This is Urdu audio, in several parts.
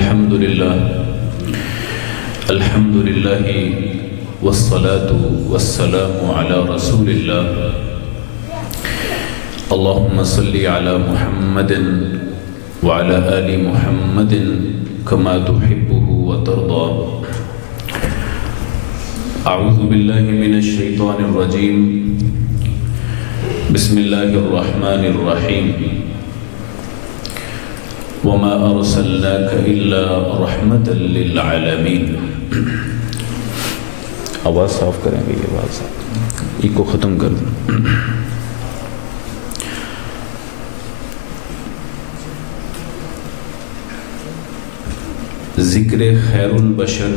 الحمد للہ والصلاة والسلام علی رسول اللہ اللہم صلی علی محمد وعلی آل محمد کما تحبه وترضى اعوذ باللہ من الشیطان الرجیم بسم اللہ الرحمن الرحیم وما ارسلناک الا رحمتا للعالمین. آواز صاف کریں گے، یہ آواز ایکو ختم کر دیں. ذکر خیر البشر،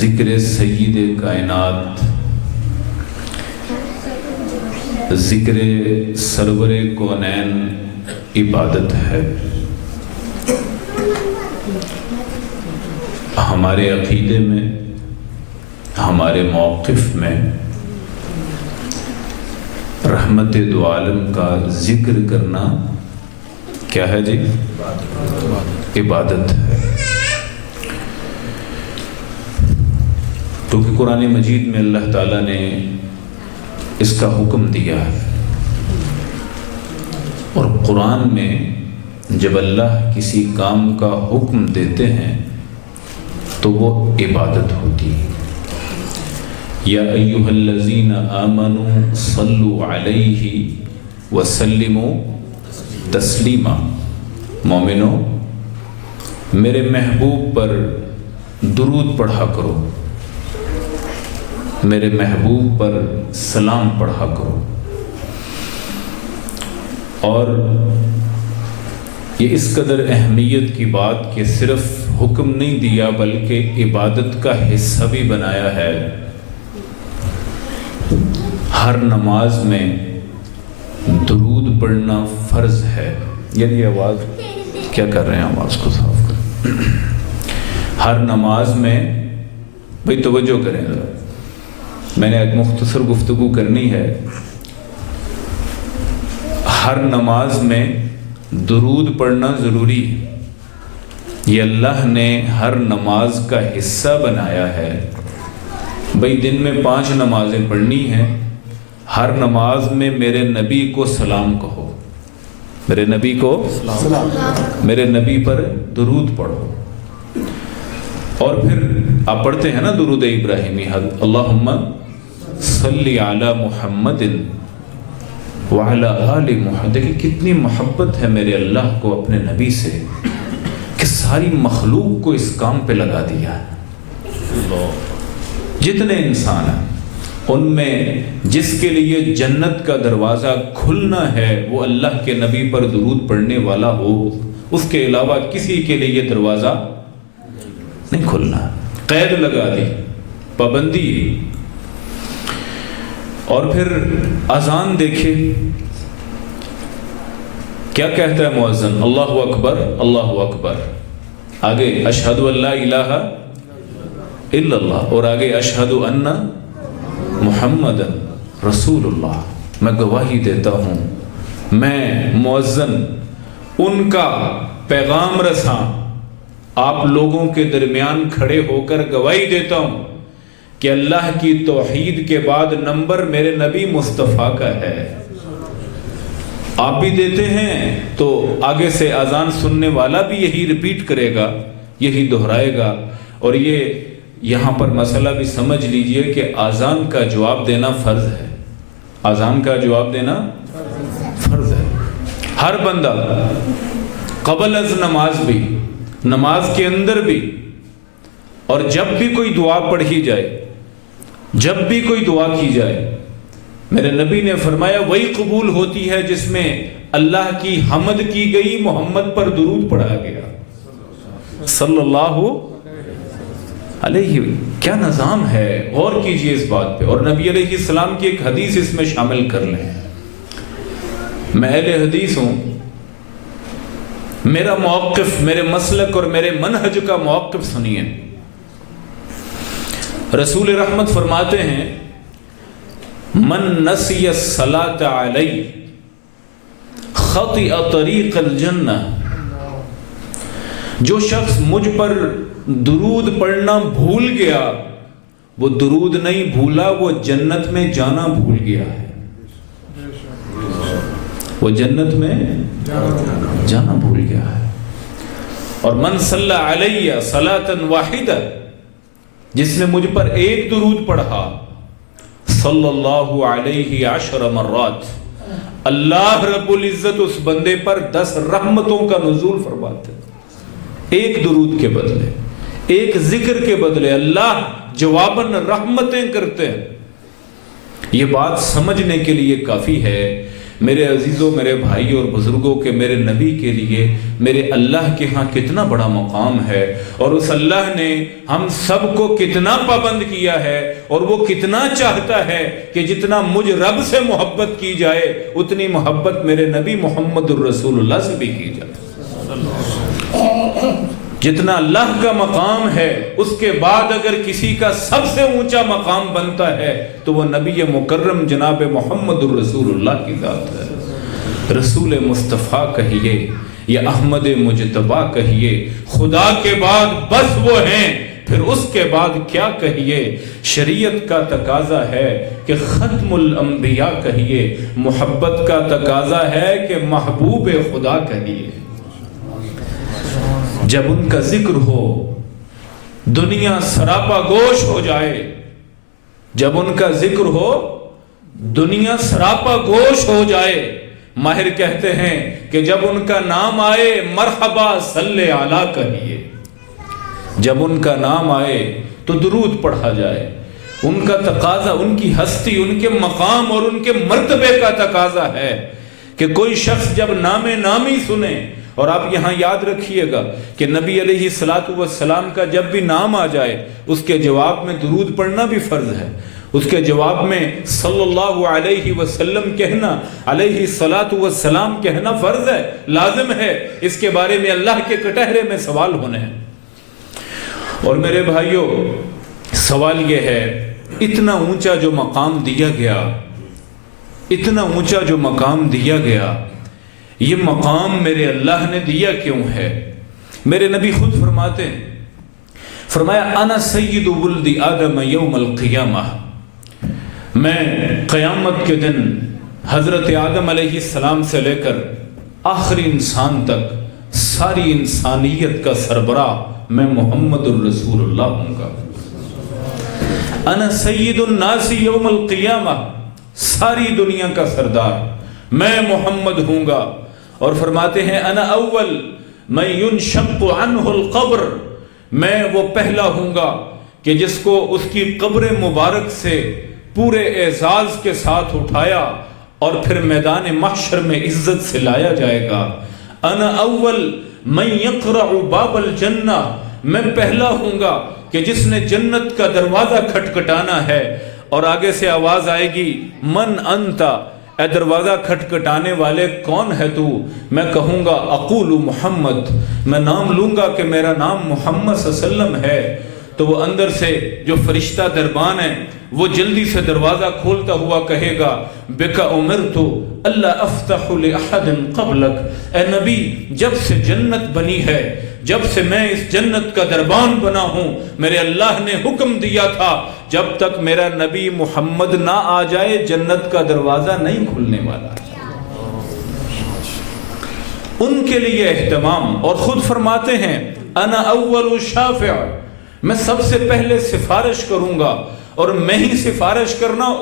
ذکر سید کائنات، ذکر سرور کونین عبادت ہے. ہمارے عقیدے میں، ہمارے موقف میں رحمت دو عالم کا ذکر کرنا کیا ہے جی؟ عبادت ہے. کیونکہ قرآن مجید میں اللہ تعالیٰ نے اس کا حکم دیا ہے، اور قرآن میں جب اللہ کسی کام کا حکم دیتے ہیں تو وہ عبادت ہوتی ہے. یا ایھا الذین آمنوا صلوا علیہ وسلموا تسلیما. مومنو، میرے محبوب پر درود پڑھا کرو، میرے محبوب پر سلام پڑھا کرو. اور یہ اس قدر اہمیت کی بات کہ صرف حکم نہیں دیا بلکہ عبادت کا حصہ بھی بنایا ہے. ہر نماز میں درود پڑھنا فرض ہے. یہ آواز کیا کر رہے ہیں؟ آواز کو صاف کریں. ہر نماز میں بھئی توجہ کریں ذرا، میں نے ایک مختصر گفتگو کرنی ہے. ہر نماز میں درود پڑھنا ضروری ہے. یہ اللہ نے ہر نماز کا حصہ بنایا ہے. بھئی دن میں 5 نمازیں پڑھنی ہیں، ہر نماز میں میرے نبی کو سلام کہو، میرے نبی کو میرے نبی پر درود پڑھو. اور پھر آپ پڑھتے ہیں نا درود ابراہیمی، اللہم صلی علی محمد وعلی آل محمد. دیکھیں کتنی محبت ہے میرے اللہ کو اپنے نبی سے کہ ساری مخلوق کو اس کام پہ لگا دیا ہے. جتنے انسان ہیں ان میں جس کے لیے جنت کا دروازہ کھلنا ہے وہ اللہ کے نبی پر درود پڑھنے والا ہو. اس کے علاوہ کسی کے لیے یہ دروازہ نہیں کھلنا. قید لگا دی، پابندی. اور پھر اذان دیکھے کیا کہتا ہے مؤذن؟ اللہ اکبر اللہ اکبر. آگے اشہد ان لا الہ الا اللہ، اور آگے اشہد ان محمد رسول اللہ. میں گواہی دیتا ہوں، میں مؤذن ان کا پیغام رساں آپ لوگوں کے درمیان کھڑے ہو کر گواہی دیتا ہوں کہ اللہ کی توحید کے بعد نمبر میرے نبی مصطفیٰ کا ہے. آپ بھی دیتے ہیں تو آگے سے اذان سننے والا بھی یہی ریپیٹ کرے گا، یہی دہرائے گا. اور یہ یہاں پر مسئلہ بھی سمجھ لیجئے کہ اذان کا جواب دینا فرض ہے. اذان کا جواب دینا فرض ہے. ہر بندہ قبل از نماز بھی، نماز کے اندر بھی، اور جب بھی کوئی دعا پڑھی جائے، جب بھی کوئی دعا کی جائے، میرے نبی نے فرمایا وہی قبول ہوتی ہے جس میں اللہ کی حمد کی گئی، محمد پر درود پڑھا گیا صلی اللہ علیہ. کیا نظام ہے، غور کیجئے اس بات پہ. اور نبی علیہ السلام کی ایک حدیث اس میں شامل کر لیں. میں اہل حدیث ہوں، میرا موقف، میرے مسلک اور میرے منہج کا موقف سنیے. رسول رحمت فرماتے ہیں من نسی الصلاۃ علی خطئ طریق الجنہ، جو شخص مجھ پر درود پڑھنا بھول گیا، وہ درود نہیں بھولا، وہ جنت میں جانا بھول گیا ہے، وہ جنت میں جانا بھول گیا ہے۔ اور من صلی علیہ صلاۃ واحدہ، جس نے مجھ پر ایک درود پڑھا، صلی اللہ علیہ 10 مرات، اللہ رب العزت اس بندے پر 10 رحمتوں کا نزول فرماتے ہیں۔ ایک درود کے بدلے، ایک ذکر کے بدلے اللہ جواباً رحمتیں کرتے ہیں۔ یہ بات سمجھنے کے لیے کافی ہے میرے عزیزوں، میرے بھائی اور بزرگوں، کہ میرے نبی کے لیے میرے اللہ کے ہاں کتنا بڑا مقام ہے، اور اس اللہ نے ہم سب کو کتنا پابند کیا ہے، اور وہ کتنا چاہتا ہے کہ جتنا مجھ رب سے محبت کی جائے اتنی محبت میرے نبی محمد الرسول اللہ سے بھی کی جائے۔ جتنا اللہ کا مقام ہے، اس کے بعد اگر کسی کا سب سے اونچا مقام بنتا ہے تو وہ نبی مکرم جناب محمد الرسول اللہ کی ذات ہے۔ رسول مصطفیٰ کہیے یا احمد مجتبیٰ کہیے، خدا کے بعد بس وہ ہیں، پھر اس کے بعد کیا کہیے۔ شریعت کا تقاضا ہے کہ ختم الانبیاء کہیے، محبت کا تقاضا ہے کہ محبوب خدا کہیے۔ جب ان کا ذکر ہو دنیا سراپا گوش ہو جائے، جب ان کا ذکر ہو دنیا سراپا گوش ہو جائے۔ ماہر کہتے ہیں کہ جب ان کا نام آئے مرحبا صلی علی کہیے، جب ان کا نام آئے تو درود پڑھا جائے۔ ان کا تقاضا، ان کی ہستی، ان کے مقام اور ان کے مرتبے کا تقاضا ہے کہ کوئی شخص جب نام نامی سنے، اور آپ یہاں یاد رکھیے گا کہ نبی علیہ السلام کا جب بھی نام آ جائے اس کے جواب میں درود پڑھنا بھی فرض ہے، اس کے جواب میں صلی اللہ علیہ وسلم کہنا، علیہ السلام کہنا فرض ہے، لازم ہے۔ اس کے بارے میں اللہ کے کٹہرے میں سوال ہونے ہیں۔ اور میرے بھائیوں، سوال یہ ہے، اتنا اونچا جو مقام دیا گیا، اتنا اونچا جو مقام دیا گیا، یہ مقام میرے اللہ نے دیا کیوں ہے؟ میرے نبی خود فرماتے ہیں، فرمایا انا سید ولد آدم یوم القیامہ، میں قیامت کے دن حضرت آدم علیہ السلام سے لے کر آخری انسان تک ساری انسانیت کا سربراہ میں محمد الرسول اللہ ہوں گا۔ انا سید الناس یوم القیامہ، ساری دنیا کا سردار میں محمد ہوں گا۔ اور فرماتے ہیں انا اول من ينشق عنہ القبر، میں وہ پہلا ہوں گا کہ جس کو اس کی قبر مبارک سے پورے اعزاز کے ساتھ اٹھایا اور پھر میدان محشر میں عزت سے لایا جائے گا۔ انا اول من يقرع باب الجنہ، میں پہلا ہوں گا کہ جس نے جنت کا دروازہ کھٹکھٹانا ہے، اور آگے سے آواز آئے گی من انت، اے دروازہ کھٹکھٹانے والے کون ہے تو؟ میں کہوں گا اقول محمد، میں نام لوں گا کہ میرا نام محمد صلی اللہ علیہ وسلم ہے۔ تو وہ اندر سے جو فرشتہ دربان ہے وہ جلدی سے دروازہ کھولتا ہوا کہے گا بک امرت الا افتح لاحد قبلک، اے نبی جب سے جنت بنی ہے، جب سے میں اس جنت کا دربان بنا ہوں، میرے اللہ نے حکم دیا تھا جب تک میرا نبی محمد نہ آ جائے جنت کا دروازہ نہیں کھلنے والا۔ ان کے لیے اہتمام، اور خود فرماتے ہیں انا اول شافع، میں سب سے پہلے سفارش کروں گا اور میں ہی سفارش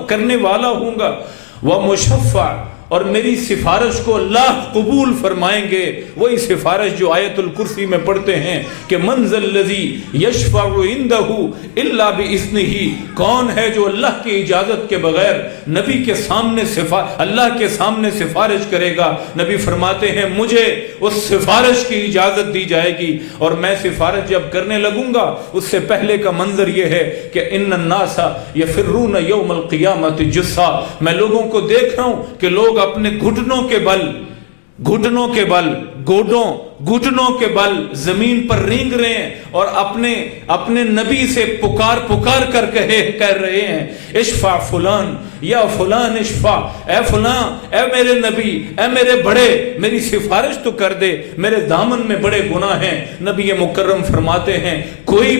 کرنے والا ہوں گا، ومشفع، اور میری سفارش کو اللہ قبول فرمائیں گے۔ وہی سفارش جو آیت الکرسی میں پڑھتے ہیں کہ من ذا الذی یشفع عندہ الا باذنہ، کون ہے جو اللہ کی اجازت کے بغیر نبی کے سامنے اللہ کے سامنے سفارش کرے گا؟ نبی فرماتے ہیں مجھے اس سفارش کی اجازت دی جائے گی، اور میں سفارش جب کرنے لگوں گا اس سے پہلے کا منظر یہ ہے کہ ان الناس یفرون یوم القیامت جثا، میں لوگوں کو دیکھ رہا ہوں کہ لوگ اپنے گھٹنوں کے بل گوڈوں گھٹنوں کے بل زمین پر رینگ رہے ہیں اور اپنے نبی سے پکار کر کہہ رہے ہیں اشفع فلان یا فلان اشفع، اے فلان، اے میرے نبی، اے میرے بڑے، میری سفارش تو کر دے، میرے دامن میں بڑے گناہ ہیں۔ نبی مکرم فرماتے ہیں کوئی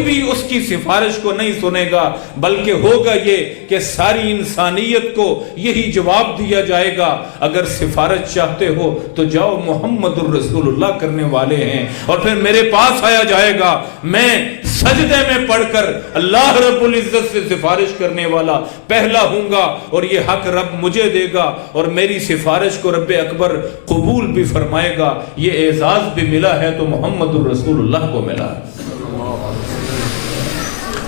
بھی اس کی سفارش کو نہیں سنے گا، بلکہ ہوگا یہ کہ ساری انسانیت کو یہی جواب دیا جائے گا اگر سفارش چاہتے ہو تو جاؤ، محمد الرسول اللہ کرنے والے ہیں۔ اور پھر میرے پاس آیا جائے گا، میں سجدے میں پڑھ کر اللہ رب العزت سے سفارش کرنے والا پہلا ہوں گا، اور یہ حق رب مجھے دے گا، اور میری سفارش کو رب اکبر قبول بھی فرمائے گا۔ یہ اعزاز بھی ملا ہے تو محمد الرسول اللہ کو ملا۔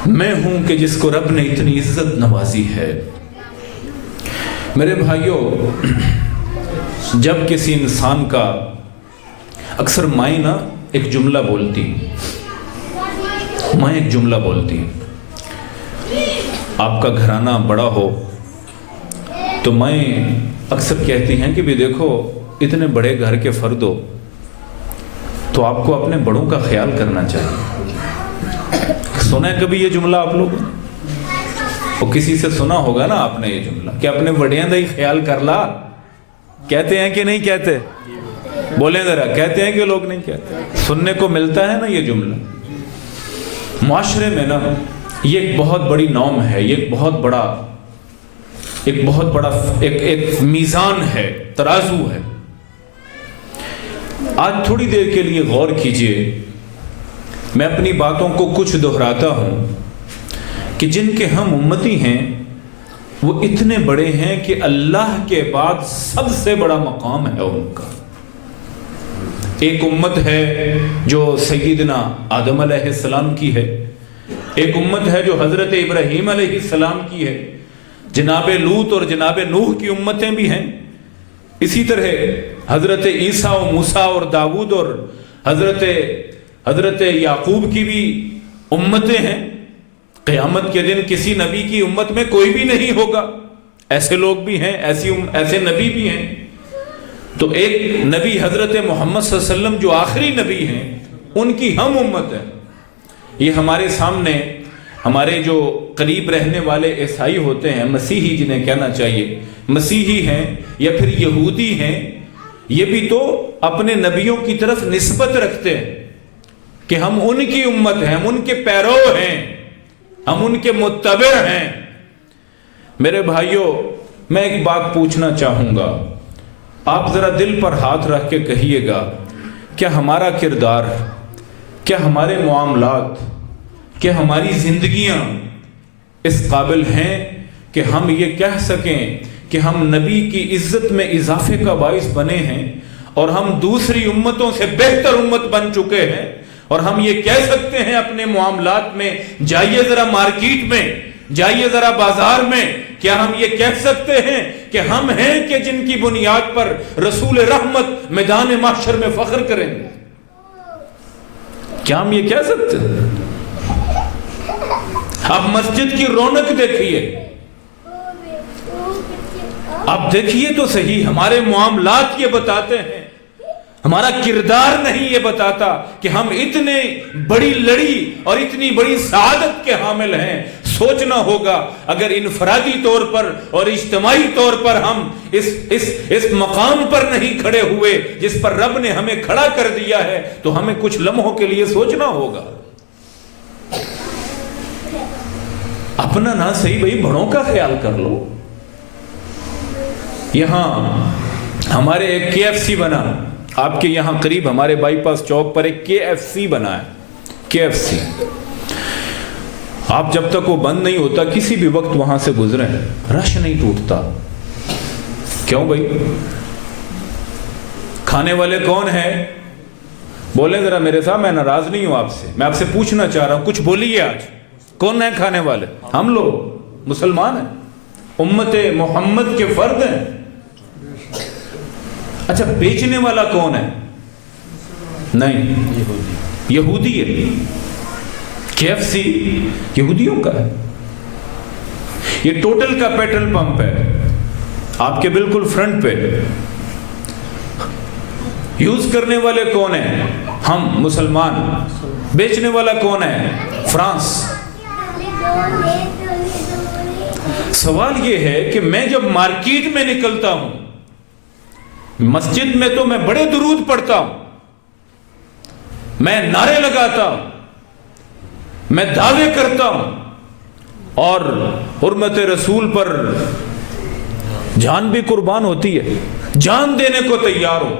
میں ہوں کہ جس کو رب نے اتنی عزت نوازی ہے۔ میرے بھائیوں، جب کسی انسان کا، اکثر مائیں نا ایک جملہ بولتی، آپ کا گھرانہ بڑا ہو تو مائیں اکثر کہتی ہیں کہ بھی دیکھو اتنے بڑے گھر کے فرد ہو تو آپ کو اپنے بڑوں کا خیال کرنا چاہیے۔ سنا ہے کبھی یہ جملہ آپ لوگ؟ وہ کسی سے سنا ہوگا نا آپ نے یہ جملہ کہ اپنے بڑیاں دا ہی خیال کر لا، کہتے ہیں کہ نہیں کہتے؟ بولیں ذرا، کہتے ہیں کہ لوگ نہیں کہتے؟ سننے کو ملتا ہے نا یہ جملہ۔ معاشرے میں نا یہ ایک بہت بڑی نورم ہے، یہ ایک بہت بڑا ایک میزان ہے، ترازو ہے۔ آج تھوڑی دیر کے لیے غور کیجئے، میں اپنی باتوں کو کچھ دہراتا ہوں کہ جن کے ہم امتی ہیں وہ اتنے بڑے ہیں کہ اللہ کے بعد سب سے بڑا مقام ہے ان کا۔ ایک امت ہے جو سیدنا آدم علیہ السلام کی ہے، ایک امت ہے جو حضرت ابراہیم علیہ السلام کی ہے، جناب لوط اور جناب نوح کی امتیں بھی ہیں، اسی طرح حضرت عیسیٰ و موسیٰ اور داؤد اور حضرت یعقوب کی بھی امتیں ہیں۔ قیامت کے دن کسی نبی کی امت میں کوئی بھی نہیں ہوگا، ایسے لوگ بھی ہیں، ایسے نبی بھی ہیں۔ تو ایک نبی حضرت محمد صلی اللہ علیہ وسلم جو آخری نبی ہیں، ان کی ہم امت ہے۔ یہ ہمارے سامنے ہمارے جو قریب رہنے والے عیسائی ہوتے ہیں، مسیحی جنہیں کہنا چاہیے، مسیحی ہیں یا پھر یہودی ہیں، یہ بھی تو اپنے نبیوں کی طرف نسبت رکھتے ہیں کہ ہم ان کی امت ہیں، ہم ان کے پیرو ہیں، ہم ان کے متبع ہیں۔ میرے بھائیوں، میں ایک بات پوچھنا چاہوں گا، آپ ذرا دل پر ہاتھ رکھ کے کہیے گا، کیا ہمارا کردار، کیا ہمارے معاملات، کیا ہماری زندگیاں اس قابل ہیں کہ ہم یہ کہہ سکیں کہ ہم نبی کی عزت میں اضافے کا باعث بنے ہیں اور ہم دوسری امتوں سے بہتر امت بن چکے ہیں؟ اور ہم یہ کہہ سکتے ہیں اپنے معاملات میں، جائیے ذرا مارکیٹ میں، جائیے ذرا بازار میں، کیا ہم یہ کہہ سکتے ہیں کہ ہم ہیں کہ جن کی بنیاد پر رسول رحمت میدان محشر میں فخر کریں گے؟ کیا ہم یہ کہہ سکتے ہیں؟ اب مسجد کی رونق دیکھیے، اب دیکھیے تو صحیح، ہمارے معاملات یہ بتاتے ہیں، ہمارا کردار نہیں یہ بتاتا کہ ہم اتنے بڑی لڑی اور اتنی بڑی سعادت کے حامل ہیں۔ سوچنا ہوگا اگر انفرادی طور پر اور اجتماعی طور پر ہم اس مقام پر نہیں کھڑے ہوئے جس پر رب نے ہمیں کھڑا کر دیا ہے، تو ہمیں کچھ لمحوں کے لیے سوچنا ہوگا۔ اپنا نہ صحیح بھائی، بڑوں کا خیال کر لو۔ یہاں ہمارے ایک KFC بنا، آپ کے یہاں قریب ہمارے بائی پاس چوک پر ایک KFC بنا ہے، KFC۔ آپ جب تک وہ بند نہیں ہوتا کسی بھی وقت وہاں سے گزریں، رش نہیں ٹوٹتا۔ کیوں بھائی؟ کھانے والے کون ہیں؟ بولیں ذرا میرے ساتھ، میں ناراض نہیں ہوں آپ سے، میں آپ سے پوچھنا چاہ رہا ہوں، کچھ بولیے آج، کون ہیں کھانے والے؟ ہم لوگ مسلمان ہیں، امت محمد کے فرد ہیں۔ اچھا، بیچنے والا کون ہے؟ نہیں، یہودی ہے۔ KFC یہودیوں کا ہے۔ یہ ٹوٹل کا پیٹرول پمپ ہے، آپ کے بالکل فرنٹ پہ یوز کرنے والے کون ہیں؟ ہم مسلمان. بیچنے والا کون ہے؟ فرانس. سوال یہ ہے کہ میں جب مارکیٹ میں نکلتا ہوں، مسجد میں تو میں بڑے درود پڑھتا ہوں، میں نعرے لگاتا ہوں، میں دعوے کرتا ہوں اور حرمت رسول پر جان بھی قربان ہوتی ہے، جان دینے کو تیار ہوں.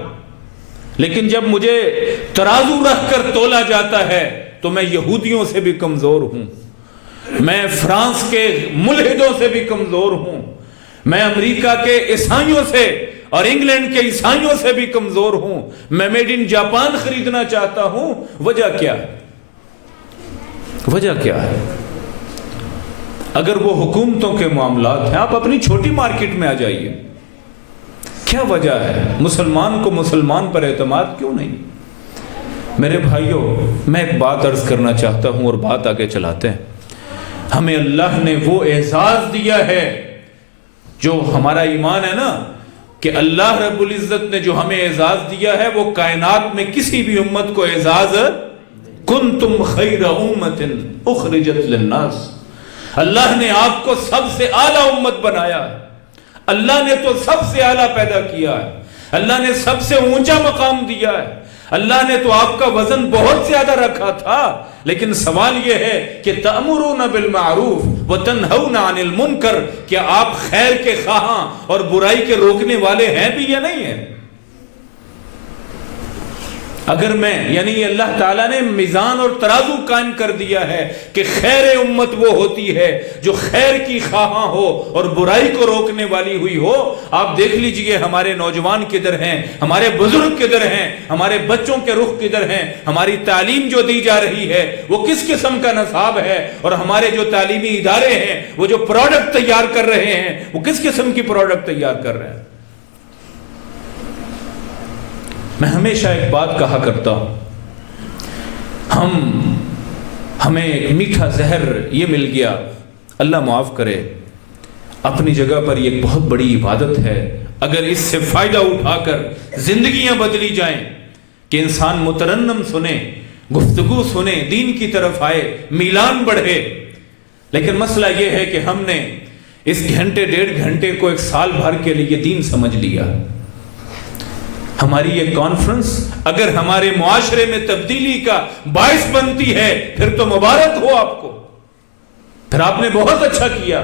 لیکن جب مجھے ترازو رکھ کر تولا جاتا ہے تو میں یہودیوں سے بھی کمزور ہوں، میں فرانس کے ملحدوں سے بھی کمزور ہوں، میں امریکہ کے عیسائیوں سے اور انگلینڈ کے عیسائیوں سے بھی کمزور ہوں. میں میڈ ان جاپان خریدنا چاہتا ہوں. وجہ کیا ہے؟ وجہ کیا ہے؟ اگر وہ حکومتوں کے معاملات ہیں، آپ اپنی چھوٹی مارکیٹ میں آ جائیے. کیا وجہ ہے؟ مسلمان کو مسلمان پر اعتماد کیوں نہیں؟ میرے بھائیوں، میں ایک بات عرض کرنا چاہتا ہوں اور بات آگے چلاتے ہیں. ہمیں اللہ نے وہ اعزاز دیا ہے جو ہمارا ایمان ہے نا، کہ اللہ رب العزت نے جو ہمیں اعزاز دیا ہے وہ کائنات میں کسی بھی امت کو اعزاز کنتم خیر امت اخرجت للناس. اللہ نے آپ کو سب سے اعلیٰ امت بنایا ہے. اللہ نے تو سب سے اعلیٰ پیدا کیا ہے. اللہ نے سب سے اونچا مقام دیا ہے. اللہ نے تو آپ کا وزن بہت زیادہ رکھا تھا. لیکن سوال یہ ہے کہ تأمرون بالمعروف وتنہون عن المنکر، کیا آپ خیر کے خواہاں اور برائی کے روکنے والے ہیں بھی یا نہیں ہیں؟ اگر میں یعنی اللہ تعالیٰ نے میزان اور ترازو قائم کر دیا ہے کہ خیر امت وہ ہوتی ہے جو خیر کی خواہاں ہو اور برائی کو روکنے والی ہوئی ہو. آپ دیکھ لیجئے ہمارے نوجوان کدھر ہیں، ہمارے بزرگ کدھر ہیں، ہمارے بچوں کے رخ کدھر ہیں، ہماری تعلیم جو دی جا رہی ہے وہ کس قسم کا نصاب ہے، اور ہمارے جو تعلیمی ادارے ہیں وہ جو پروڈکٹ تیار کر رہے ہیں وہ کس قسم کی پروڈکٹ تیار کر رہے ہیں. میں ہمیشہ ایک بات کہا کرتا ہوں، ہمیں ایک میٹھا زہر یہ مل گیا، اللہ معاف کرے. اپنی جگہ پر یہ ایک بہت بڑی عبادت ہے. اگر اس سے فائدہ اٹھا کر زندگیاں بدلی جائیں کہ انسان مترنم سنے، گفتگو سنے، دین کی طرف آئے، میلان بڑھے. لیکن مسئلہ یہ ہے کہ ہم نے اس گھنٹے ڈیڑھ گھنٹے کو ایک سال بھر کے لیے دین سمجھ لیا. ہماری یہ کانفرنس اگر ہمارے معاشرے میں تبدیلی کا باعث بنتی ہے پھر تو مبارک ہو آپ کو، پھر آپ نے بہت اچھا کیا.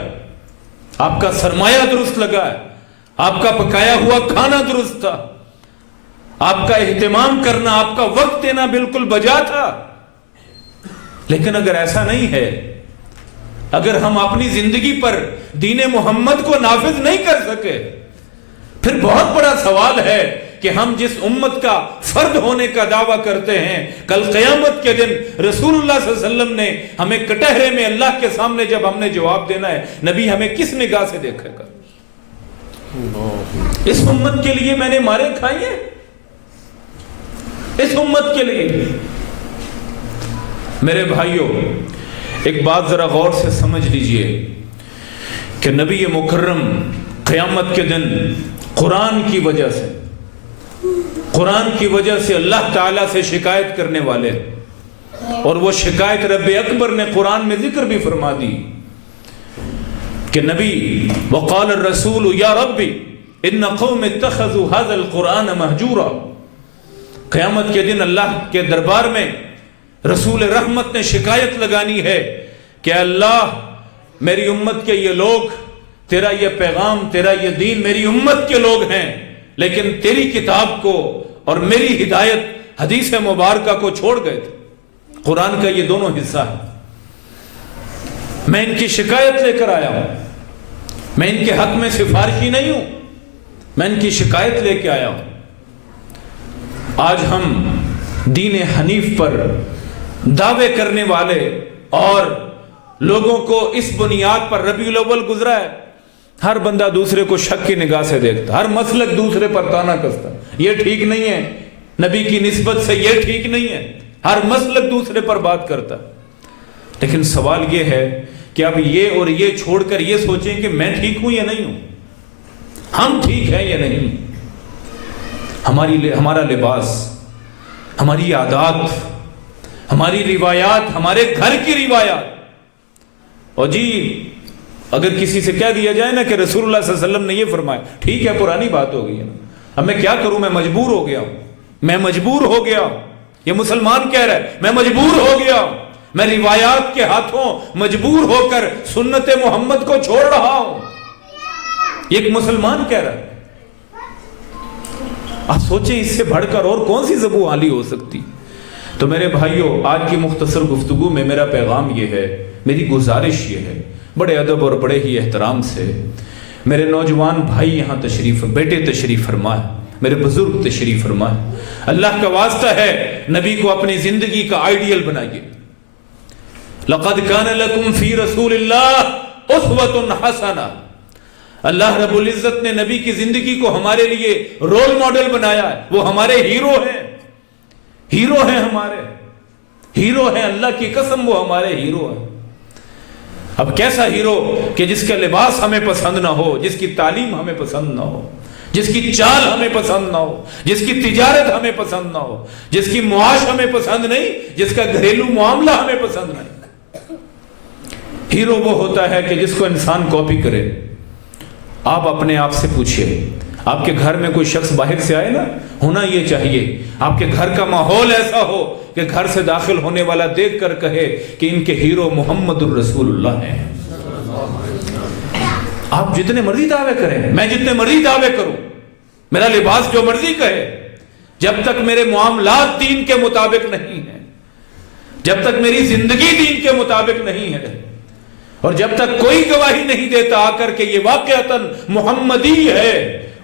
آپ کا سرمایہ درست لگا ہے، آپ کا پکایا ہوا کھانا درست تھا، آپ کا اہتمام کرنا، آپ کا وقت دینا بالکل بجا تھا. لیکن اگر ایسا نہیں ہے، اگر ہم اپنی زندگی پر دین محمد کو نافذ نہیں کر سکے، پھر بہت بڑا سوال ہے کہ ہم جس امت کا فرد ہونے کا دعویٰ کرتے ہیں، کل قیامت کے دن رسول اللہ صلی اللہ علیہ وسلم نے ہمیں کٹہرے میں اللہ کے سامنے جب ہم نے جواب دینا ہے، نبی ہمیں کس نگاہ سے دیکھے گا؟ اس امت کے لیے میں نے مارے کھائی ہیں، اس امت کے لیے. میرے بھائیوں، ایک بات ذرا غور سے سمجھ لیجئے کہ نبی مکرم قیامت کے دن قرآن کی وجہ سے اللہ تعالیٰ سے شکایت کرنے والے، اور وہ شکایت رب اکبر نے قرآن میں ذکر بھی فرما دی کہ نبی وقال الرسول یا ربی ان قوم اتخذوا هذا القرآن مہجورا. قیامت کے دن اللہ کے دربار میں رسول رحمت نے شکایت لگانی ہے کہ اللہ، میری امت کے یہ لوگ تیرا یہ پیغام، تیرا یہ دین میری امت کے لوگ ہیں، لیکن تیری کتاب کو اور میری ہدایت حدیث مبارکہ کو چھوڑ گئے تھے. قرآن کا یہ دونوں حصہ ہے. میں ان کی شکایت لے کر آیا ہوں، میں ان کے حق میں سفارشی نہیں ہوں، میں ان کی شکایت لے کے آیا ہوں. آج ہم دین حنیف پر دعوے کرنے والے اور لوگوں کو اس بنیاد پر ربیع الاول گزرا ہے، ہر بندہ دوسرے کو شک کی نگاہ سے دیکھتا، ہر مسلک دوسرے پر تانا کستا. یہ ٹھیک نہیں ہے، نبی کی نسبت سے یہ ٹھیک نہیں ہے، ہر مسلک دوسرے پر بات کرتا. لیکن سوال یہ ہے کہ اب یہ اور یہ چھوڑ کر یہ سوچیں کہ میں ٹھیک ہوں یا نہیں ہوں، ہم ٹھیک ہیں یا نہیں. ہمارا لباس، ہماری عادات، ہماری روایات، ہمارے گھر کی روایات. اور جی اگر کسی سے کہہ دیا جائے نا کہ رسول اللہ صلی اللہ علیہ وسلم نے یہ فرمایا، ٹھیک ہے پرانی بات ہو گئی ہے نا، اب میں کیا کروں، میں مجبور ہو گیا ہوں، میں مجبور ہو گیا ہوں. یہ مسلمان کہہ رہا ہے میں مجبور ہو گیا ہوں، میں روایات کے ہاتھوں مجبور ہو کر سنت محمد کو چھوڑ رہا ہوں. یہ ایک مسلمان کہہ رہا ہے. آپ سوچیں اس سے بڑھ کر اور کون سی زبوں عالی ہو سکتی. تو میرے بھائیوں، آج کی مختصر گفتگو میں میرا پیغام یہ ہے، میری گزارش یہ ہے، بڑے ادب اور بڑے ہی احترام سے میرے نوجوان بھائی یہاں تشریف، بیٹے تشریف فرمائے، میرے بزرگ تشریف فرمائے، اللہ کا واسطہ ہے نبی کو اپنی زندگی کا آئیڈیل بنائیے. لقد کان لکم فی رسول اللہ اسوۃ حسنہ. اللہ رب العزت نے نبی کی زندگی کو ہمارے لیے رول ماڈل بنایا ہے. وہ ہمارے ہیرو ہیں، ہیرو ہیں، ہمارے ہیرو ہیں. اللہ کی قسم وہ ہمارے ہیرو ہیں. اب کیسا ہیرو کہ جس کا لباس ہمیں پسند نہ ہو، جس کی تعلیم ہمیں پسند نہ ہو، جس کی چال ہمیں پسند نہ ہو، جس کی تجارت ہمیں پسند نہ ہو، جس کی معاش ہمیں پسند نہیں، جس کا گھریلو معاملہ ہمیں پسند نہیں. ہیرو وہ ہوتا ہے کہ جس کو انسان کاپی کرے. آپ اپنے آپ سے پوچھئے، آپ کے گھر میں کوئی شخص باہر سے آئے نا، ہونا یہ چاہیے آپ کے گھر کا ماحول ایسا ہو کہ گھر سے داخل ہونے والا دیکھ کر کہے کہ ان کے ہیرو محمد الرسول اللہ ہیں. آپ جتنے مرضی دعوے کریں، میں جتنے مرضی دعوے کروں، میرا لباس جو مرضی کہے، جب تک میرے معاملات دین کے مطابق نہیں ہیں، جب تک میری زندگی دین کے مطابق نہیں ہے، اور جب تک کوئی گواہی نہیں دیتا آ کر کے یہ واقعتاً محمدی ہے،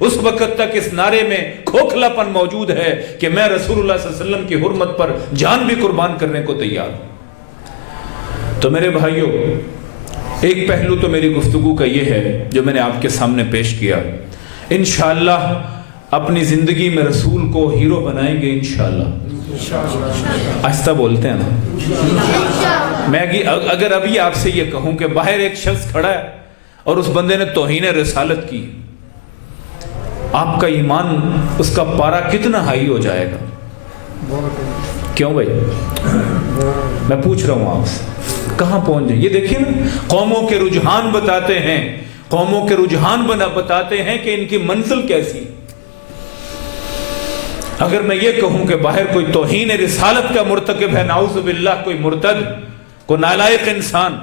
اس وقت تک اس نعرے میں کھوکھلا پن موجود ہے کہ میں رسول اللہ صلی اللہ علیہ وسلم کی حرمت پر جان بھی قربان کرنے کو تیار ہوں. تو میرے بھائیوں، ایک پہلو تو میری گفتگو کا یہ ہے جو میں نے آپ کے سامنے پیش کیا. انشاءاللہ اپنی زندگی میں رسول کو ہیرو بنائیں گے انشاءاللہ. آہستہ بولتے ہیں نا. میں اگر ابھی آپ سے یہ کہوں کہ باہر ایک شخص کھڑا ہے اور اس بندے نے توہین رسالت کی، آپ کا ایمان، اس کا پارا کتنا ہائی ہو جائے گا؟ کیوں بھائی؟ میں پوچھ رہا ہوں آپ سے، کہاں پہنچ جائیں؟ یہ دیکھیں نا، قوموں کے رجحان بتاتے ہیں، قوموں کے رجحان بتاتے ہیں کہ ان کی منزل کیسی. اگر میں یہ کہوں کہ باہر کوئی توہین رسالت کا مرتکب ہے، نعوذ باللہ، کوئی مرتد، کوئی نالائق انسان،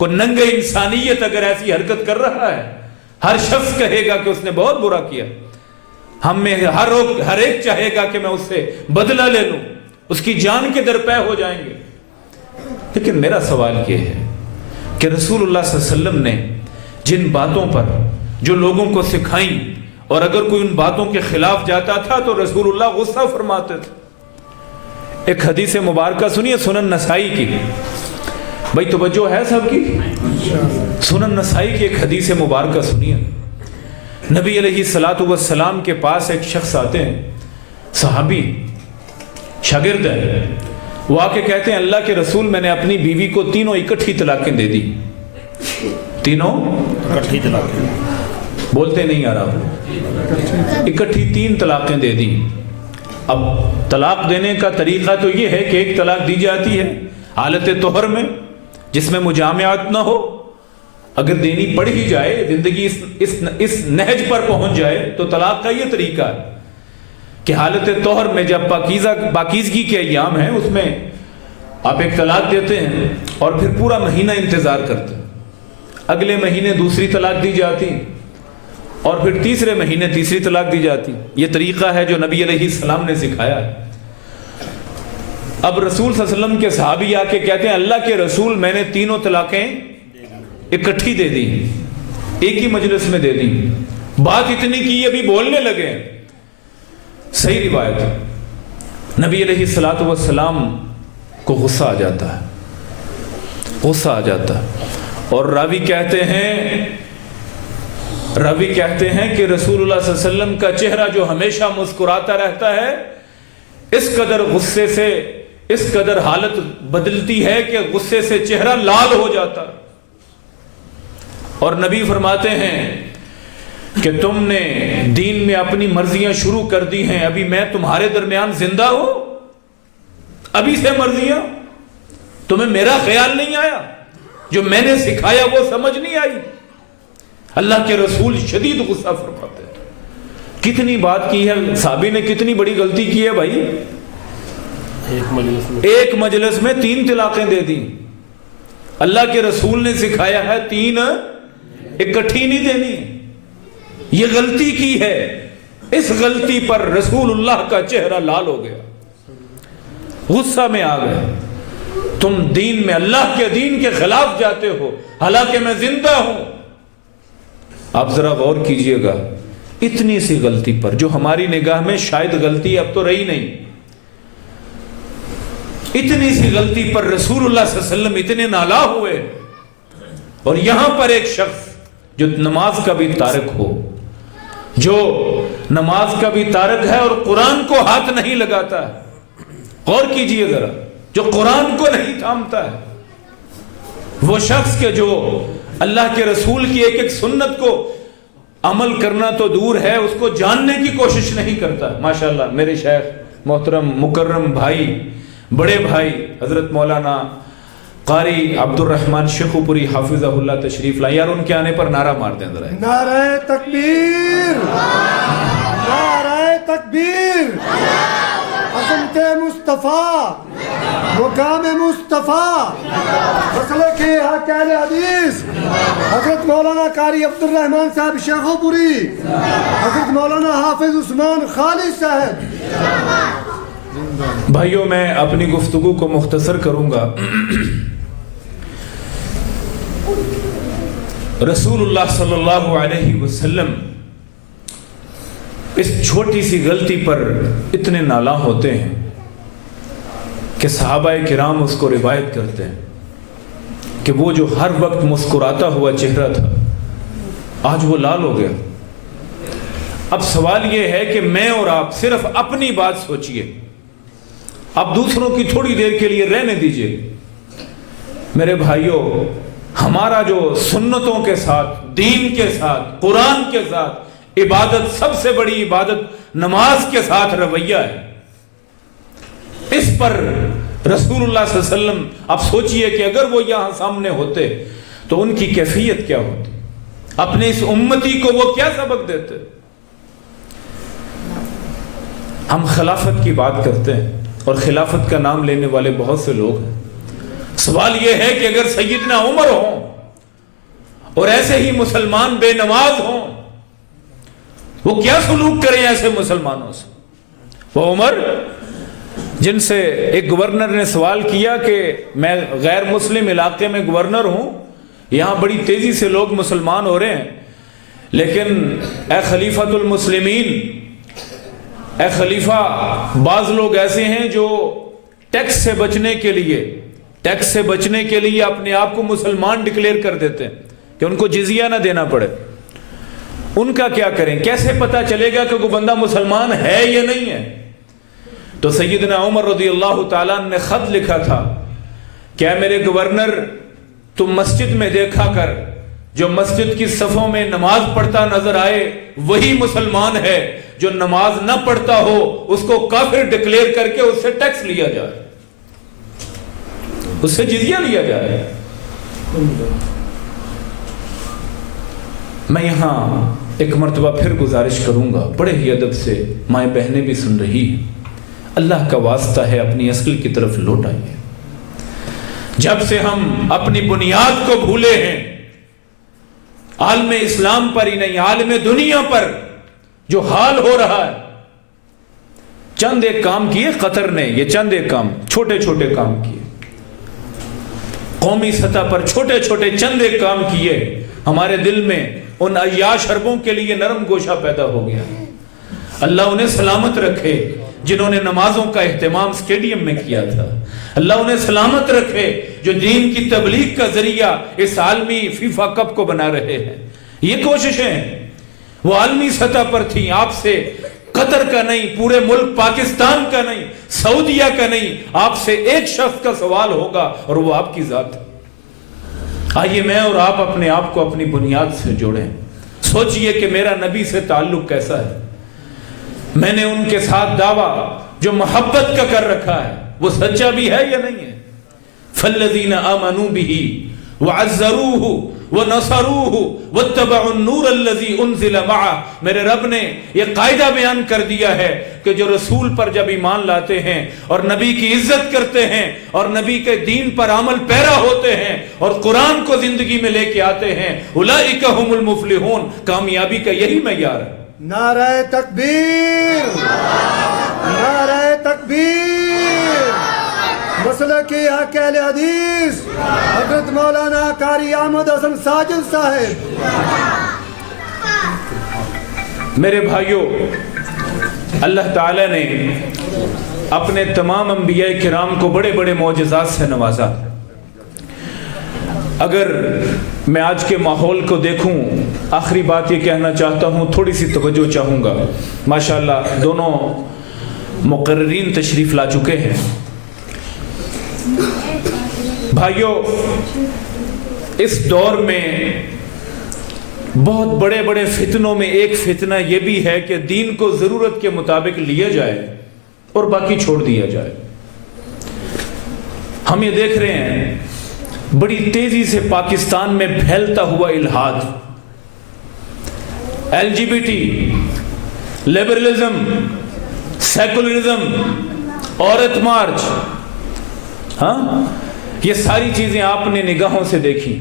کوئی ننگ انسانیت اگر ایسی حرکت کر رہا ہے، ہر شخص کہے گا کہ اس نے بہت برا کیا. ہم میں ہر ایک چاہے گا کہ میں اس سے بدلہ لے لوں، اس کی جان کے درپے ہو جائیں گے. لیکن میرا سوال یہ ہے کہ رسول اللہ صلی اللہ علیہ وسلم نے جن باتوں پر جو لوگوں کو سکھائیں، اور اگر کوئی ان باتوں کے خلاف جاتا تھا تو رسول اللہ غصہ فرماتے تھے. ایک حدیث مبارکہ سنیے، سنن نسائی کی. بھائی توجہ ہے سب کی؟ سنن نسائی کی ایک حدیث مبارکہ سنیے. نبی علیہ السلام کے پاس ایک شخص آتے ہیں، صحابی، شاگرد ہے. وہ آ کے کہتے ہیں اللہ کے رسول، میں نے اپنی بیوی کو تینوں اکٹھی طلاقیں دے دی. تینوں اکٹھی طلاقیں، بولتے نہیں آ رہا، اکٹھی 3 طلاقیں دے دی. اب طلاق دینے کا طریقہ تو یہ ہے کہ ایک طلاق دی جاتی ہے حالت طہر میں، جس میں مجامعات نہ ہو. اگر دینی پڑ ہی جائے، زندگی اس نہج پر پہنچ جائے، تو طلاق کا یہ طریقہ ہے کہ حالت طہر میں جب پاکیزگی کے ایام ہیں، اس میں آپ ایک طلاق دیتے ہیں اور پھر پورا مہینہ انتظار کرتے ہیں. اگلے مہینے دوسری طلاق دی جاتی اور پھر تیسرے مہینے تیسری طلاق دی جاتی. یہ طریقہ ہے جو نبی علیہ السلام نے سکھایا ہے. اب رسول صلی اللہ علیہ وسلم کے صحابی آ کے کہتے ہیں اللہ کے رسول، میں نے تینوں طلاقیں اکٹھی دے دی، ایک ہی مجلس میں دے دی. بات اتنی کی ابھی بولنے لگے. صحیح روایت ہے، نبی علیہ السلام کو غصہ آ جاتا ہے، غصہ آ جاتا ہے. اور راوی کہتے ہیں کہ رسول اللہ صلی اللہ علیہ وسلم کا چہرہ جو ہمیشہ مسکراتا رہتا ہے، اس قدر غصے سے، اس قدر حالت بدلتی ہے کہ غصے سے چہرہ لال ہو جاتا. اور نبی فرماتے ہیں کہ تم نے دین میں اپنی مرضیاں شروع کر دی ہیں، ابھی میں تمہارے درمیان زندہ ہوں، ابھی سے مرضیاں؟ تمہیں میرا خیال نہیں آیا؟ جو میں نے سکھایا وہ سمجھ نہیں آئی؟ اللہ کے رسول شدید غصہ فرماتے ہیں۔ کتنی بات کی ہے صحابی نے، کتنی بڑی غلطی کی ہے بھائی، ایک مجلس میں 3 طلاقیں دے دی۔ اللہ کے رسول نے سکھایا ہے 3 اکٹھی نہیں دینی، یہ غلطی کی ہے۔ اس غلطی پر رسول اللہ کا چہرہ لال ہو گیا، غصہ میں آ گئے، تم دین میں اللہ کے دین کے خلاف جاتے ہو حالانکہ میں زندہ ہوں۔ آپ ذرا غور کیجئے گا، اتنی سی غلطی پر جو ہماری نگاہ میں شاید غلطی اب تو رہی نہیں، اتنی سی غلطی پر رسول اللہ صلی اللہ علیہ وسلم اتنے نالا ہوئے۔ اور یہاں پر ایک شخص جو نماز کا بھی تارک ہو، جو نماز کا بھی تارک ہے اور قرآن کو ہاتھ نہیں لگاتا ہے، غور کیجئے ذرا، جو قرآن کو نہیں تھامتا ہے، وہ شخص کے جو اللہ کے رسول کی ایک ایک سنت کو عمل کرنا تو دور ہے، اس کو جاننے کی کوشش نہیں کرتا۔ ماشاءاللہ میرے شیخ محترم مکرم بھائی، بڑے بھائی حضرت مولانا قاری عبد الرحمن شیخو پوری حافظہ اللہ تشریف لائے، یار ان کے آنے پر نعرہ مار دیں ذرا، نعرہ تکبیر، نعرہ تکبیر، عظمت مصطفیٰ، مقام مصطفیٰ، مسلک اہل حدیث حضرت مولانا قاری عبد الرحمن صاحب شیخو پوری، حضرت مولانا حافظ عثمان خالد صاحب۔ بھائیوں میں اپنی گفتگو کو مختصر کروں گا۔ رسول اللہ صلی اللہ علیہ وسلم اس چھوٹی سی غلطی پر اتنے نالاں ہوتے ہیں کہ صحابہ کرام اس کو روایت کرتے ہیں کہ وہ جو ہر وقت مسکراتا ہوا چہرہ تھا آج وہ لال ہو گیا۔ اب سوال یہ ہے کہ میں اور آپ صرف اپنی بات سوچئے، اب دوسروں کی تھوڑی دیر کے لیے رہنے دیجئے۔ میرے بھائیوں، ہمارا جو سنتوں کے ساتھ، دین کے ساتھ، قرآن کے ساتھ عبادت، سب سے بڑی عبادت نماز کے ساتھ رویہ ہے، اس پر رسول اللہ صلی اللہ علیہ وسلم اب سوچئے کہ اگر وہ یہاں سامنے ہوتے تو ان کی کیفیت کیا ہوتی، اپنے اس امتی کو وہ کیا سبق دیتے۔ ہم خلافت کی بات کرتے ہیں اور خلافت کا نام لینے والے بہت سے لوگ ہیں۔ سوال یہ ہے کہ اگر سیدنا عمر ہوں اور ایسے ہی مسلمان بے نماز ہوں، وہ کیا سلوک کریں ایسے مسلمانوں سے؟ وہ عمر جن سے ایک گورنر نے سوال کیا کہ میں غیر مسلم علاقے میں گورنر ہوں، یہاں بڑی تیزی سے لوگ مسلمان ہو رہے ہیں، لیکن اے خلیفۃ المسلمین، اے خلیفہ، بعض لوگ ایسے ہیں جو ٹیکس سے بچنے کے لیے اپنے آپ کو مسلمان ڈکلیئر کر دیتے ہیں کہ ان کو جزیہ نہ دینا پڑے، ان کا کیا کریں؟ کیسے پتا چلے گا کہ وہ بندہ مسلمان ہے یا نہیں ہے؟ تو سیدنا عمر رضی اللہ تعالیٰ نے خط لکھا تھا کہ اے میرے گورنر، تم مسجد میں دیکھا کر، جو مسجد کی صفوں میں نماز پڑھتا نظر آئے وہی مسلمان ہے، جو نماز نہ پڑھتا ہو اس کو کافر ڈکلیئر کر کے اس سے ٹیکس لیا جائے، اس سے جزیہ لیا جائے۔ میں یہاں ایک مرتبہ پھر گزارش کروں گا، بڑے ہی ادب سے مائیں بہنیں بھی سن رہی ہیں، اللہ کا واسطہ ہے اپنی اصل کی طرف لوٹ آئیے۔ جب سے ہم اپنی بنیاد کو بھولے ہیں، عالم اسلام پر ہی نہیں عالم دنیا پر جو حال ہو رہا ہے، چند ایک کام کیے قطر نے، یہ چند ایک کام، چھوٹے چھوٹے کام کیے قومی سطح پر، چھوٹے چھوٹے چند ایک کام کیے، ہمارے دل میں ان عیاش عربوں کے لیے نرم گوشہ پیدا ہو گیا۔ اللہ انہیں سلامت رکھے جنہوں نے نمازوں کا اہتمام سٹیڈیم میں کیا تھا، اللہ انہیں سلامت رکھے جو دین کی تبلیغ کا ذریعہ اس عالمی فیفا کپ کو بنا رہے ہیں۔ یہ کوششیں وہ عالمی سطح پر تھیں، آپ سے قطر کا نہیں، پورے ملک پاکستان کا نہیں، سعودیہ کا نہیں، آپ سے ایک شخص کا سوال ہوگا اور وہ آپ کی ذات ہے۔ آئیے میں اور آپ اپنے آپ کو اپنی بنیاد سے جوڑیں۔ سوچئے کہ میرا نبی سے تعلق کیسا ہے. میں نے ان کے ساتھ دعویٰ جو محبت کا کر رکھا ہے وہ سچا بھی ہے یا نہیں ہے؟ فالذین آمنوا بہ وعزروہ ونصروہ واتبعوا النور الذی انزل معہ. میرے رب نے یہ قاعدہ بیان کر دیا ہے کہ جو رسول پر جب ایمان لاتے ہیں اور نبی کی عزت کرتے ہیں اور نبی کے دین پر عمل پیرا ہوتے ہیں اور قرآن کو زندگی میں لے کے آتے ہیں، اولئک هم المفلحون. کامیابی کا یہی معیار ہے. نعرہ تکبیر، نعرہ تکبیر. مسلک حق اہل حدیث حضرت مولانا قاری احمد حسن ساجد صاحب. میرے بھائیوں، اللہ تعالی نے اپنے تمام انبیاء کرام کو بڑے بڑے معجزات سے نوازا. اگر میں آج کے ماحول کو دیکھوں، آخری بات یہ کہنا چاہتا ہوں، تھوڑی سی توجہ چاہوں گا. ماشاءاللہ دونوں مقررین تشریف لا چکے ہیں. بھائیوں، اس دور میں بہت بڑے بڑے فتنوں میں ایک فتنہ یہ بھی ہے کہ دین کو ضرورت کے مطابق لیا جائے اور باقی چھوڑ دیا جائے. ہم یہ دیکھ رہے ہیں بڑی تیزی سے پاکستان میں پھیلتا ہوا الحاد، LGBT، لیبرلزم، سیکولرزم، عورت مارچ. ہاں، یہ ساری چیزیں آپ نے نگاہوں سے دیکھی.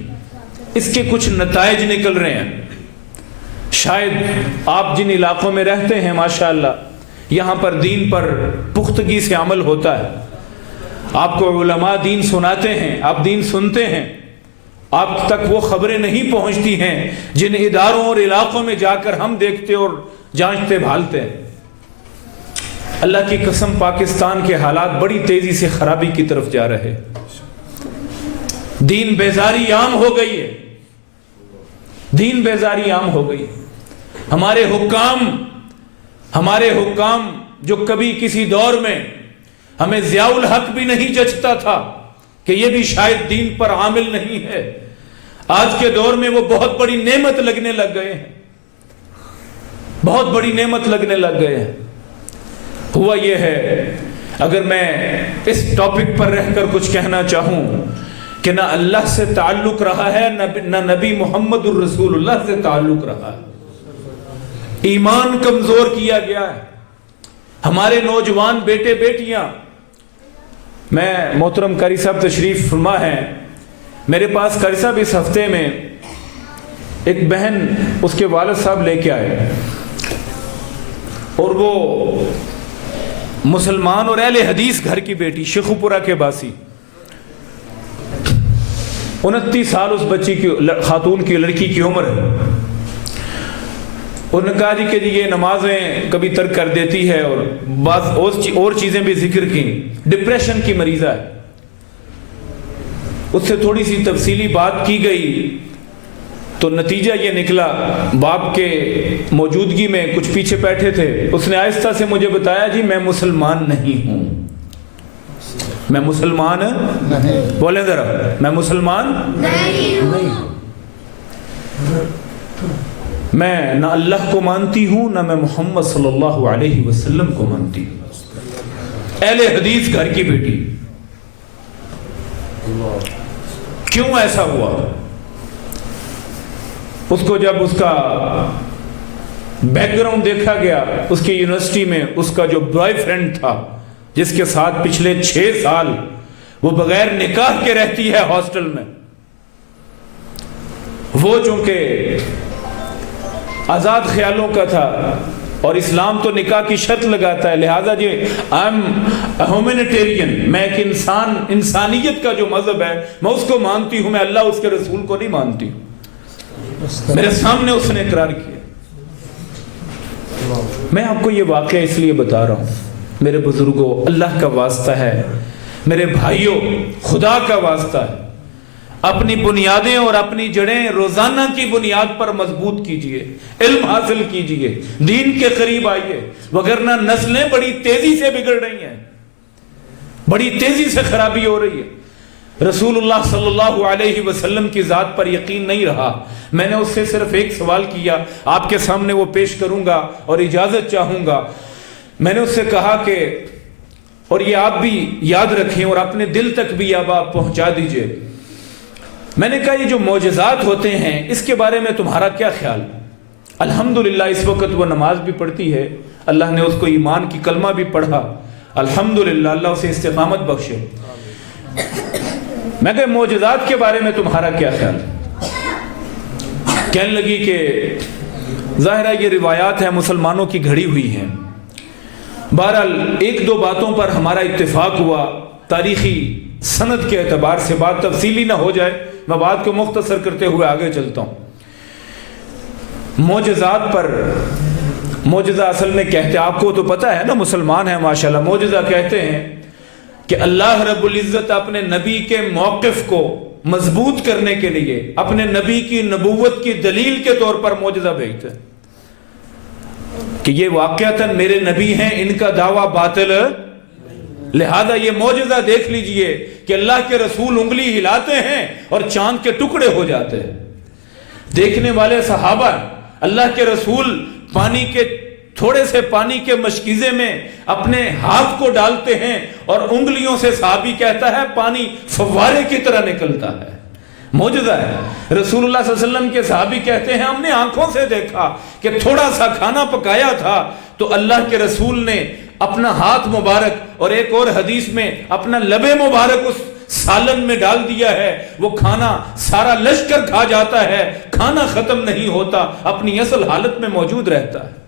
اس کے کچھ نتائج نکل رہے ہیں. شاید آپ جن علاقوں میں رہتے ہیں ماشاءاللہ یہاں پر دین پر پختگی سے عمل ہوتا ہے. آپ کو علماء دین سناتے ہیں، آپ دین سنتے ہیں، آپ تک وہ خبریں نہیں پہنچتی ہیں جن اداروں اور علاقوں میں جا کر ہم دیکھتے اور جانچتے بھالتے ہیں. اللہ کی قسم پاکستان کے حالات بڑی تیزی سے خرابی کی طرف جا رہے. دین بیزاری عام ہو گئی ہے، دین بیزاری عام ہو گئی. ہمارے حکام جو کبھی کسی دور میں ہمیں ضیاء الحق بھی نہیں جچتا تھا کہ یہ بھی شاید دین پر عامل نہیں ہے، آج کے دور میں وہ بہت بڑی نعمت لگنے لگ گئے ہیں، بہت بڑی نعمت لگنے لگ گئے ہیں. ہوا یہ ہے، اگر میں اس ٹاپک پر رہ کر کچھ کہنا چاہوں کہ نہ اللہ سے تعلق رہا ہے، نہ نبی محمد الرسول اللہ سے تعلق رہا ہے. ایمان کمزور کیا گیا ہے. ہمارے نوجوان بیٹے بیٹیاں، میں محترم قاری صاحب تشریف فرما ہیں، میرے پاس قاری صاحب اس ہفتے میں ایک بہن اس کے والد صاحب لے کے آئے اور وہ مسلمان اور اہل حدیث گھر کی بیٹی، شیخوپورہ کے باسی. 29 سال اس بچی کی، خاتون کی، لڑکی کی عمر ہے. انہوں نے کہا جی کہ یہ نمازیں کبھی ترک کر دیتی ہے اور بعض اور چیزیں بھی ذکر کی. ڈپریشن کی مریضہ ہے. اس سے تھوڑی سی تفصیلی بات کی گئی تو نتیجہ یہ نکلا، باپ کے موجودگی میں کچھ پیچھے بیٹھے تھے، اس نے آہستہ سے مجھے بتایا جی میں مسلمان نہیں ہوں. میں مسلمان نہیں، بولیں ذرا، میں مسلمان نہیں ہوں. میں نہ اللہ کو مانتی ہوں نہ میں محمد صلی اللہ علیہ وسلم کو مانتی ہوں. اہل حدیث گھر کی بیٹی. کیوں ایسا ہوا؟ اس کو جب اس کا بیک گراؤنڈ دیکھا گیا، اس کی یونیورسٹی میں اس کا جو بوائے فرینڈ تھا جس کے ساتھ پچھلے 6 سال وہ بغیر نکاح کے رہتی ہے ہاسٹل میں، وہ چونکہ آزاد خیالوں کا تھا اور اسلام تو نکاح کی شرط لگاتا ہے، لہذا جی I'm a humanitarian، میں ایک انسانیت کا جو مذہب ہے میں اس کو مانتی ہوں، میں اللہ اس کے رسول کو نہیں مانتی ہوں. میرے سامنے اس نے اقرار کیا. میں آپ کو یہ واقعہ اس لیے بتا رہا ہوں میرے بزرگوں، اللہ کا واسطہ ہے، میرے بھائیوں خدا کا واسطہ ہے، اپنی بنیادیں اور اپنی جڑیں روزانہ کی بنیاد پر مضبوط کیجئے، علم حاصل کیجئے، دین کے قریب آئیے، وگرنہ نسلیں بڑی تیزی سے بگڑ رہی ہیں، بڑی تیزی سے خرابی ہو رہی ہے. رسول اللہ صلی اللہ علیہ وسلم کی ذات پر یقین نہیں رہا. میں نے اس سے صرف ایک سوال کیا, آپ کے سامنے وہ پیش کروں گا اور اجازت چاہوں گا. میں نے اس سے کہا کہ, اور یہ آپ بھی یاد رکھیں اور اپنے دل تک بھی اب آپ پہنچا دیجئے, میں نے کہا یہ جو معجزات ہوتے ہیں اس کے بارے میں تمہارا کیا خیال؟ الحمدللہ اس وقت وہ نماز بھی پڑھتی ہے, اللہ نے اس کو ایمان کی کلمہ بھی پڑھا, الحمدللہ, اللہ اسے استقامت بخشے. میں کہا معجزات کے بارے میں تمہارا کیا خیال؟ کہنے لگی کہ ظاہر ہے یہ روایات ہیں مسلمانوں کی گھڑی ہوئی ہیں. بہرحال ایک دو باتوں پر ہمارا اتفاق ہوا, تاریخی سند کے اعتبار سے, بات تفصیلی نہ ہو جائے, میں بات کو مختصر کرتے ہوئے آگے چلتا ہوں. معجزات پر, معجزہ اصل میں کہتے ہیں, آپ کو تو پتہ ہے نا, مسلمان ہیں ماشاءاللہ, معجزہ کہتے ہیں کہ اللہ رب العزت اپنے نبی کے موقف کو مضبوط کرنے کے لیے اپنے نبی کی نبوت کی دلیل کے طور پر معجزہ بھیجتے ہیں کہ یہ واقعتاً میرے نبی ہیں, ان کا دعویٰ باطل, لہذا یہ معجزہ دیکھ لیجئے کہ اللہ کے رسول انگلی ہلاتے ہیں اور چاند کے ٹکڑے ہو جاتے ہیں. دیکھنے والے صحابہ, اللہ کے رسول پانی کے تھوڑے سے پانی کے مشکیزے میں اپنے ہاتھ کو ڈالتے ہیں اور انگلیوں سے, صحابی کہتا ہے, پانی فوارے کی طرح نکلتا ہے. معجزہ ہے. رسول اللہ صلی اللہ علیہ وسلم کے صحابی کہتے ہیں ہم نے آنکھوں سے دیکھا کہ تھوڑا سا کھانا پکایا تھا تو اللہ کے رسول نے اپنا ہاتھ مبارک اور ایک اور حدیث میں اپنا لب مبارک اس سالن میں ڈال دیا ہے, وہ کھانا سارا لشکر کھا جاتا ہے, کھانا ختم نہیں ہوتا, اپنی اصل حالت میں موجود رہتا ہے.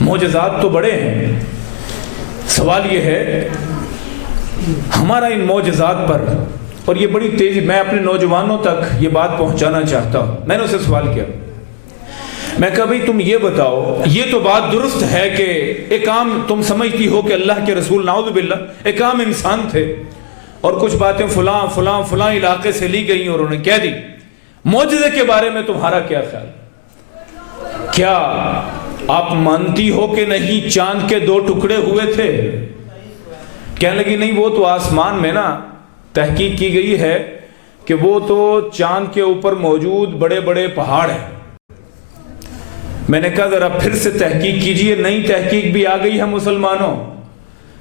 معجزات تو بڑے ہیں. سوال یہ ہے ہمارا ان معجزات پر, اور یہ بڑی تیزی, میں اپنے نوجوانوں تک یہ بات پہنچانا چاہتا ہوں. میں نے اسے سوال کیا, میں کہا بھئی تم یہ بتاؤ, یہ تو بات درست ہے کہ ایک عام, تم سمجھتی ہو کہ اللہ کے رسول نعوذ باللہ ایک عام انسان تھے اور کچھ باتیں فلاں فلاں فلاں علاقے سے لی گئیں اور انہیں کہہ دی. معجزے کے بارے میں تمہارا کیا خیال؟ کیا آپ مانتی ہو کہ نہیں چاند کے 2 ٹکڑے ہوئے تھے؟ کہنے لگی نہیں وہ تو آسمان میں نا, تحقیق کی گئی ہے کہ وہ تو چاند کے اوپر موجود بڑے بڑے پہاڑ ہیں. میں نے کہا ذرا پھر سے تحقیق کیجئے. نئی تحقیق بھی آ گئی ہے مسلمانوں,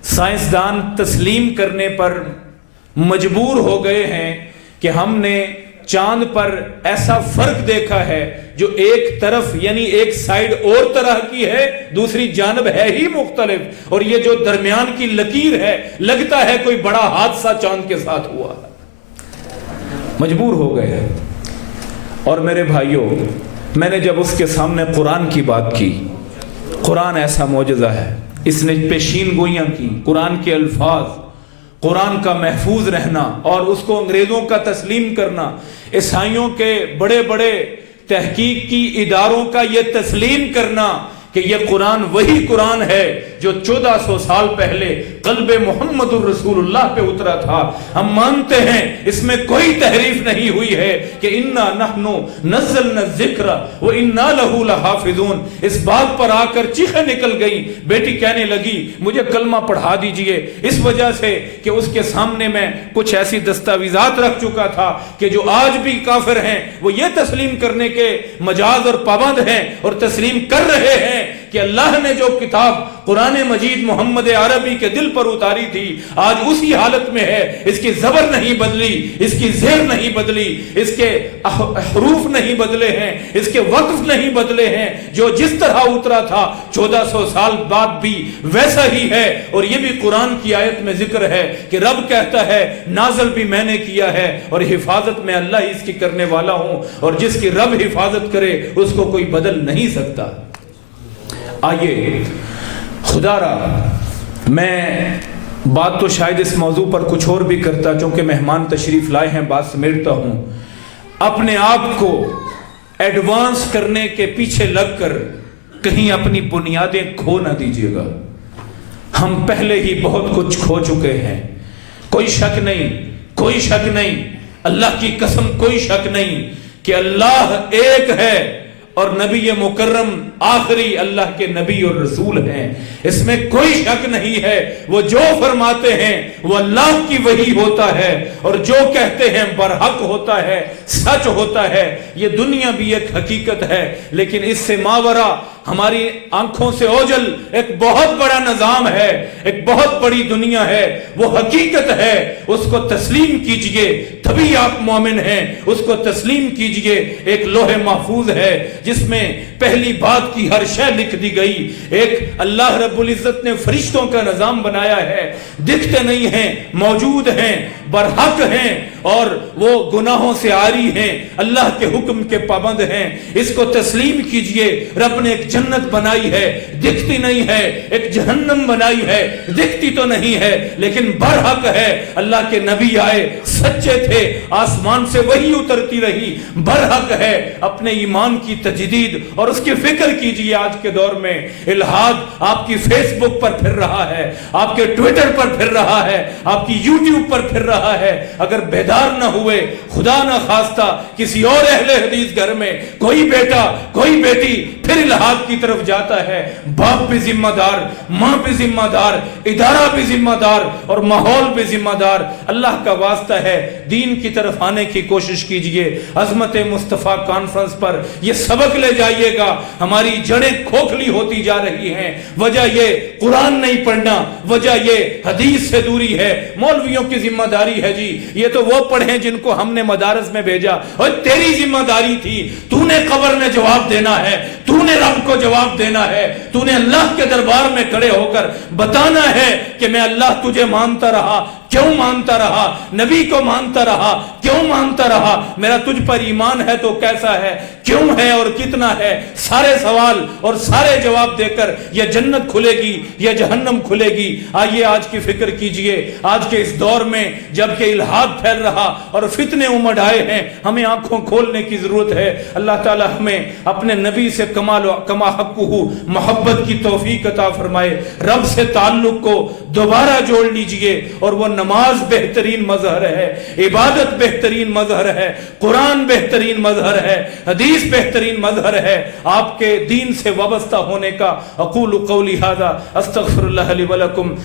سائنسدان تسلیم کرنے پر مجبور ہو گئے ہیں کہ ہم نے چاند پر ایسا فرق دیکھا ہے جو ایک طرف یعنی ایک سائیڈ اور طرح کی ہے, دوسری جانب ہے ہی مختلف, اور یہ جو درمیان کی لکیر ہے لگتا ہے کوئی بڑا حادثہ چاند کے ساتھ ہوا ہے. مجبور ہو گئے ہیں. اور میرے بھائیوں, میں نے جب اس کے سامنے قرآن کی بات کی, قرآن ایسا معجزہ ہے, اس نے پیشین گوئیاں کی, قرآن کے الفاظ, قرآن کا محفوظ رہنا اور اس کو انگریزوں کا تسلیم کرنا, عیسائیوں کے بڑے بڑے تحقیق کی اداروں کا یہ تسلیم کرنا کہ یہ قرآن وہی قرآن ہے جو 1400 سال پہلے قلب محمد الرسول اللہ پہ اترا تھا. ہم مانتے ہیں اس میں کوئی تحریف نہیں ہوئی ہے کہ انا نحن نزلنا الذکر و انا لہ لحافظون. اس بات پر آ کر چیخیں نکل گئی. بیٹی کہنے لگی مجھے کلمہ پڑھا دیجئے, اس وجہ سے کہ اس کے سامنے میں کچھ ایسی دستاویزات رکھ چکا تھا کہ جو آج بھی کافر ہیں وہ یہ تسلیم کرنے کے مجاز اور پابند ہیں اور تسلیم کر رہے ہیں کہ اللہ نے جو کتاب قرآن مجید محمد عربی کے دل پر اتاری تھی آج اسی حالت میں ہے. اس کی زبر نہیں بدلی, اس کی زیر نہیں بدلی, اس کے حروف نہیں بدلے ہیں, اس کے وقف نہیں بدلے ہیں. جو جس طرح اترا تھا 1400 سال بعد بھی ویسا ہی ہے. اور یہ بھی قرآن کی آیت میں ذکر ہے کہ رب کہتا ہے نازل بھی میں نے کیا ہے اور حفاظت میں اللہ اس کی کرنے والا ہوں, اور جس کی رب حفاظت کرے اس کو کوئی بدل نہیں سکتا. آئیے خدا را, میں بات تو شاید اس موضوع پر کچھ اور بھی کرتا, چونکہ مہمان تشریف لائے ہیں, بات سمیٹتا ہوں. اپنے آپ کو ایڈوانس کرنے کے پیچھے لگ کر کہیں اپنی بنیادیں کھو نہ دیجیے گا. ہم پہلے ہی بہت کچھ کھو چکے ہیں, کوئی شک نہیں, کوئی شک نہیں, اللہ کی قسم کوئی شک نہیں کہ اللہ ایک ہے اور نبی مکرم آخری اللہ کے نبی اور رسول ہیں، اس میں کوئی شک نہیں ہے۔ وہ جو فرماتے ہیں وہ اللہ کی وحی ہوتا ہے، اور جو کہتے ہیں برحق ہوتا ہے، سچ ہوتا ہے۔ یہ دنیا بھی ایک حقیقت ہے، لیکن اس سے ماورا ہماری آنکھوں سے اوجل ایک بہت بڑا نظام ہے، ایک بہت بڑی دنیا ہے، وہ حقیقت ہے۔ اس کو تسلیم کیجئے تبھی آپ مومن ہیں، اس کو تسلیم کیجئے۔ ایک لوح محفوظ ہے جس میں پہلی بات کی ہر شے لکھ دی گئی۔ ایک اللہ رب العزت نے فرشتوں کا نظام بنایا ہے، دکھتے نہیں ہیں، موجود ہیں، برحق ہیں، اور وہ گناہوں سے عاری ہیں، اللہ کے حکم کے پابند ہیں۔ اس کو تسلیم کیجئے۔ رب نے ایک جنت بنائی ہے، دکھتی نہیں ہے، ایک جہنم بنائی ہے، دکھتی تو نہیں ہے لیکن برحق ہے۔ اللہ کے نبی آئے، سچے تھے، آسمان سے وحی اترتی رہی، برحق ہے۔ اپنے ایمان کی تجدید اور اس کی فکر کیجئے۔ آج کے دور میں الہاد آپ کی فیس بک پر پھر رہا ہے، آپ کے ٹویٹر پر پھر رہا ہے، آپ کی یوٹیوب پر پھر رہا ہے۔ اگر بیدار نہ ہوئے، خدا نہ خواستہ کسی اور اہل حدیث گھر میں کوئی بیٹا کوئی بیٹی پھر الہاد کی طرف جاتا ہے، باپ بھی ذمہ دار، ماں بھی ذمہ دار، ادارہ بھی ذمہ دار، اور ماحول بھی ذمہ دار۔ اللہ کا واسطہ ہے دین کی طرف آنے کی کوشش کیجئے۔ عظمت مصطفیٰ کانفرنس پر یہ سبق لے جائیے گا۔ ہماری جڑیں کھوکھلی ہوتی جا رہی ہیں، وجہ یہ قرآن نہیں پڑھنا، وجہ یہ حدیث سے دوری ہے۔ مولویوں کی ذمہ داری ہے جی، یہ تو وہ پڑھیں جن کو ہم نے مدارس میں بھیجا، اور تیری ذمہ داری تھی، تو نے قبر میں جواب دینا ہے، تو نے رب کو جواب دینا ہے، تو نے اللہ کے دربار میں کھڑے ہو کر بتانا ہے کہ میں اللہ تجھے مانتا رہا، کیوں مانتا رہا، نبی کو مانتا رہا، کیوں مانتا رہا، میرا تجھ پر ایمان ہے تو کیسا ہے، کیوں ہے اور کتنا ہے۔ سارے سوال اور سارے جواب دے کر یا جنت کھلے گی یا جہنم کھلے گی۔ آئیے آج کی فکر کیجئے۔ آج کے اس دور میں جبکہ الہاد پھیل رہا اور فتنے امڑ آئے ہیں، ہمیں آنکھوں کھولنے کی ضرورت ہے۔ اللہ تعالی ہمیں اپنے نبی سے کما حقہ محبت کی توفیق عطا فرمائے۔ رب سے تعلق کو دوبارہ جوڑ لیجئے، اور وہ نماز بہترین مظہر ہے، عبادت بہترین مظہر ہے، قرآن بہترین مظہر ہے، حدیث بہترین مظہر ہے آپ کے دین سے وابستہ ہونے کا۔ اقول قولی ھذا استغفر اللہ لی ولکم۔